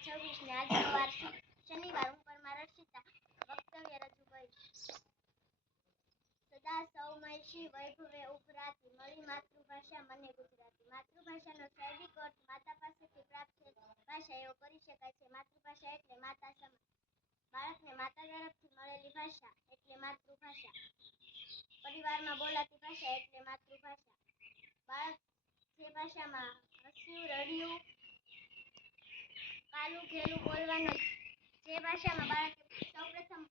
2026 ને આજનો વાર શનિવાર હું પરમાર રક્ષિતા વક્તવ્ય રજૂ કરીશ. સદા સૌમય શ્રી વૈભવે ઉભરાતી મળી માતૃભાષા મને ગુજરાતી. માતૃભાષાનો શાબ્દિક અર્થ માતા પાસેથી પ્રાપ્ત ભાષા એવો કરી શકાય છે. માતૃભાષા એટલે માતા સમાન. બાળકને માતા તરફથી મળેલી ભાષા એટલે માતૃભાષા. પરિવારમાં બોલાતી ભાષા એટલે માતૃભાષા. બાળક જે ભાષામાં હસ્યું, રડ્યું, કાલું ઘેલું બોલવાનો જે ભાષામાં બાળકે સૌપ્રથમ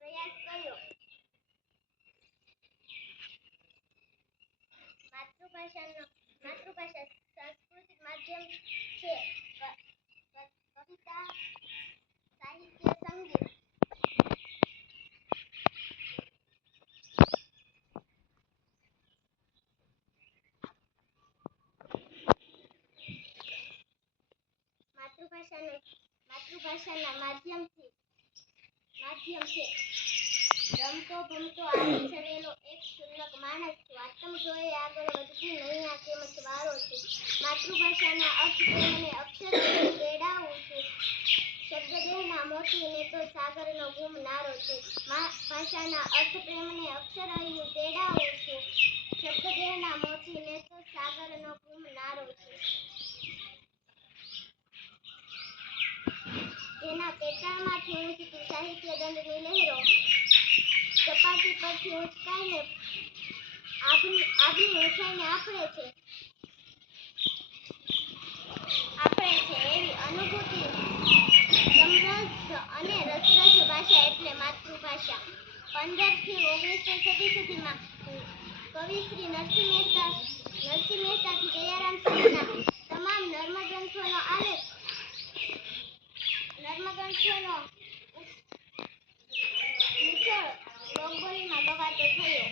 પ્રયાસ કર્યો, માતૃભાષા સાંસ્કૃતિક માધ્યમ છે. કવિતા, સાહિત્ય, સંગીત. માતૃભાષાના માધ્યમ છે. રમતો ભમતો આવી ચડેલો એક ક્ષુલ્લક માણસ છું. આતમ જોઈ આગળ વધતી નૈયા તેમજ વારો છું. માતૃભાષાના અર્થ પ્રેમને અક્ષર તેડાવું છું. શબ્દદેહના મોતીને તો સાગરનો ગુમનારો છું. ભાષાના અર્થ પ્રેમને અક્ષર તેડાવું છું. શબ્દદેહના મોતીને તો સાગરનો ગુમનારો છું. જેના પેટાળમાંથી ઊંચતી સાહિત્ય દંડની લહેરો સપાટી પરથી ઊંચકાઈને આગની ઊંચાઈને આપણે છે એવી અનુભૂતિ સમૃદ્ધ અને રસરસ ભાષા એટલે માતૃભાષા. 15 થી 19મી સદી સુધીમાં કવિ શ્રી નરસિંહ મહેતાથી દયારામ સુધીના તમામ નર્મગ્રંથોનો નિચોડ લોકબોલીમાં ગવાતો થયો.